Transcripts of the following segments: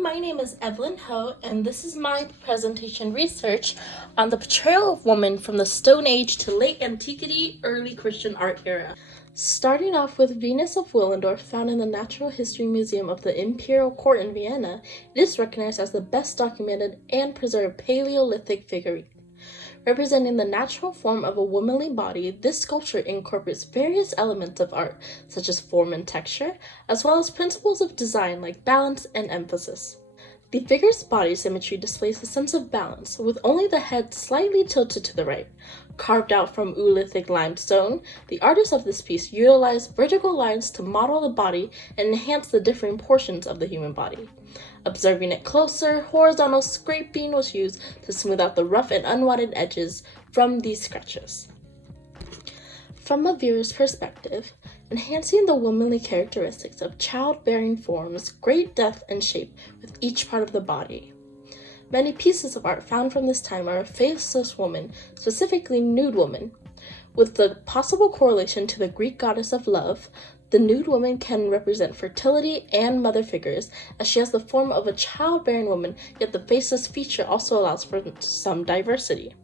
my name is Evelyn Ho, and this is my presentation research on the portrayal of women from the Stone Age to late Antiquity, early Christian art era. Starting off with Venus of Willendorf, found in the Natural History Museum of the Imperial Court in Vienna, it is recognized as the best documented and preserved Paleolithic figurine. Representing the natural form of a womanly body, this sculpture incorporates various elements of art, such as form and texture, as well as principles of design like balance and emphasis. The figure's body symmetry displays a sense of balance, with only the head slightly tilted to the right. Carved out from Oolithic limestone, the artist of this piece utilized vertical lines to model the body and enhance the differing portions of the human body. Observing it closer, horizontal scraping was used to smooth out the rough and unwanted edges from these scratches. From a viewer's perspective, enhancing the womanly characteristics of childbearing forms great depth and shape with each part of the body. Many pieces of art found from this time are a faceless woman, specifically nude woman. With the possible correlation to the Greek goddess of love, the nude woman can represent fertility and mother figures, as she has the form of a childbearing woman, yet the faceless feature also allows for some diversity.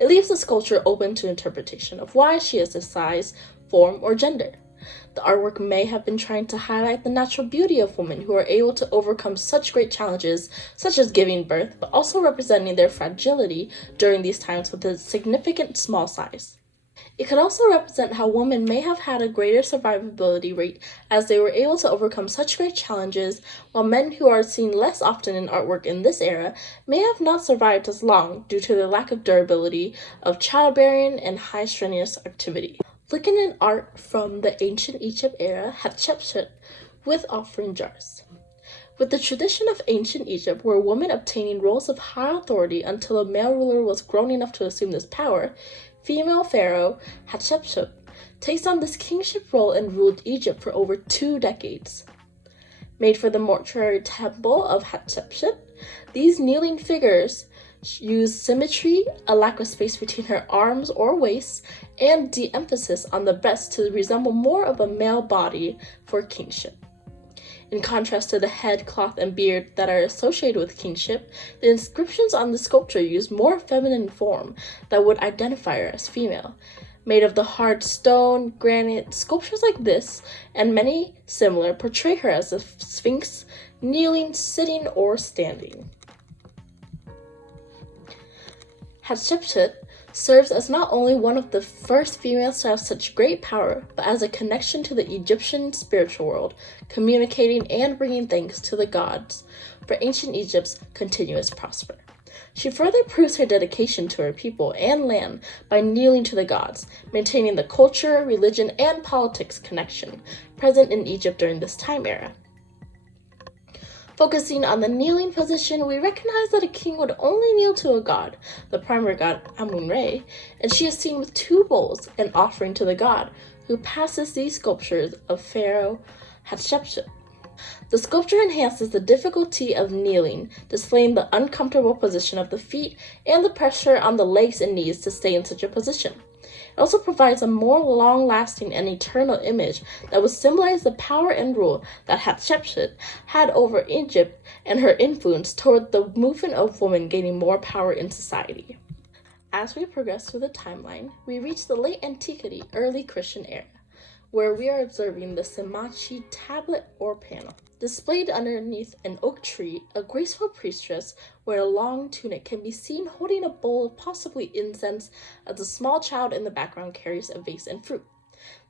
It leaves the sculpture open to interpretation of why she is this size, form, or gender. The artwork may have been trying to highlight the natural beauty of women who are able to overcome such great challenges, such as giving birth, but also representing their fragility during these times with a significant small size. It could also represent how women may have had a greater survivability rate as they were able to overcome such great challenges, while men who are seen less often in artwork in this era may have not survived as long due to the lack of durability of childbearing and high strenuous activity. Looking at art from the ancient Egypt era, Hatshepsut with offering jars. With the tradition of ancient Egypt, where women obtaining roles of high authority until a male ruler was grown enough to assume this power, female pharaoh Hatshepsut takes on this kingship role and ruled Egypt for over 2 decades. Made for the mortuary temple of Hatshepsut, these kneeling figures use symmetry, a lack of space between her arms or waist, and de-emphasis on the breast to resemble more of a male body for kingship. In contrast to the head, cloth, and beard that are associated with kingship, the inscriptions on the sculpture use more feminine form that would identify her as female. Made of the hard stone, granite, sculptures like this, and many similar, portray her as a sphinx, kneeling, sitting, or standing. Hatshepsut serves as not only one of the first females to have such great power, but as a connection to the Egyptian spiritual world, communicating and bringing thanks to the gods for ancient Egypt's continuous prosper. She further proves her dedication to her people and land by kneeling to the gods, maintaining the culture, religion, and politics connection present in Egypt during this time era. Focusing on the kneeling position, we recognize that a king would only kneel to a god, the primary god Amun-Re, and she is seen with 2 bowls, an offering to the god, who passes these sculptures of Pharaoh Hatshepsut. The sculpture enhances the difficulty of kneeling, displaying the uncomfortable position of the feet and the pressure on the legs and knees to stay in such a position. It also provides a more long-lasting and eternal image that would symbolize the power and rule that Hatshepsut had over Egypt and her influence toward the movement of women gaining more power in society. As we progress through the timeline, we reach the late Antiquity, early Christian era, where we are observing the Semachi tablet or panel. Displayed underneath an oak tree, a graceful priestess wearing a long tunic can be seen holding a bowl of possibly incense as a small child in the background carries a vase and fruit.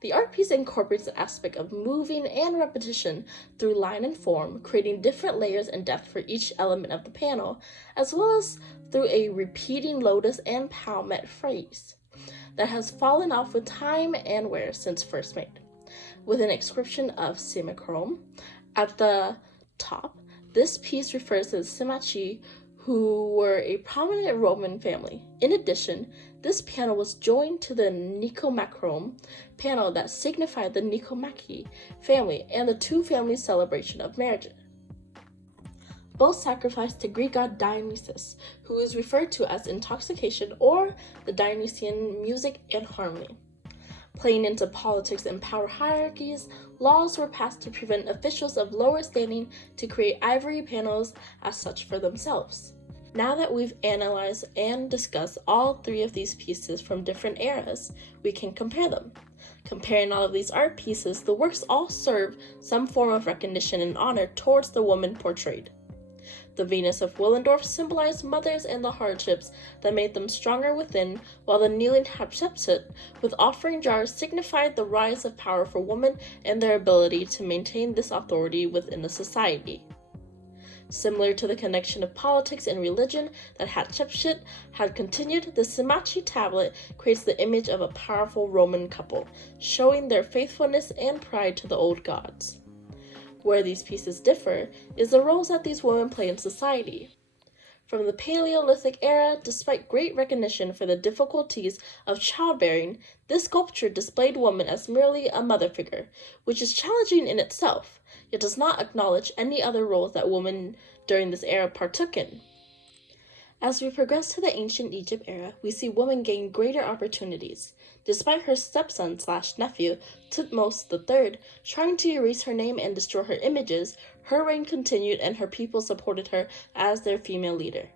The art piece incorporates the aspect of moving and repetition through line and form, creating different layers and depth for each element of the panel, as well as through a repeating lotus and palmet frieze that has fallen off with time and wear since first made. With an inscription of semichrome at the top, this piece refers to the Semachi, who were a prominent Roman family. In addition, this panel was joined to the Nicomachrome panel that signified the Nicomachi family and the 2 families' celebration of marriage. Both sacrificed to Greek god Dionysus, who is referred to as intoxication or the Dionysian music and harmony. Playing into politics and power hierarchies, laws were passed to prevent officials of lower standing to create ivory panels as such for themselves. Now that we've analyzed and discussed all three of these pieces from different eras, we can compare them. Comparing all of these art pieces, the works all serve some form of recognition and honor towards the woman portrayed. The Venus of Willendorf symbolized mothers and the hardships that made them stronger within, while the kneeling Hatshepsut with offering jars signified the rise of power for women and their ability to maintain this authority within a society. Similar to the connection of politics and religion that Hatshepsut had continued, the Simachi tablet creates the image of a powerful Roman couple, showing their faithfulness and pride to the old gods. Where these pieces differ is the roles that these women play in society. From the Paleolithic era, despite great recognition for the difficulties of childbearing, this sculpture displayed woman as merely a mother figure, which is challenging in itself, yet does not acknowledge any other roles that women during this era partook in. As we progress to the ancient Egypt era, we see women gain greater opportunities. Despite her stepson/nephew, Thutmose III, trying to erase her name and destroy her images, her reign continued and her people supported her as their female leader.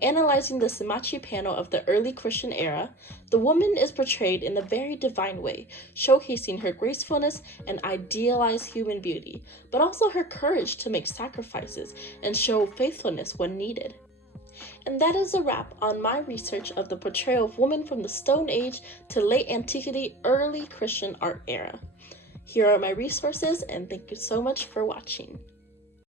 Analyzing the Simachi panel of the early Christian era, the woman is portrayed in a very divine way, showcasing her gracefulness and idealized human beauty, but also her courage to make sacrifices and show faithfulness when needed. And that is a wrap on my research of the portrayal of women from the Stone Age to late Antiquity, early Christian art era. Here are my resources, and thank you so much for watching.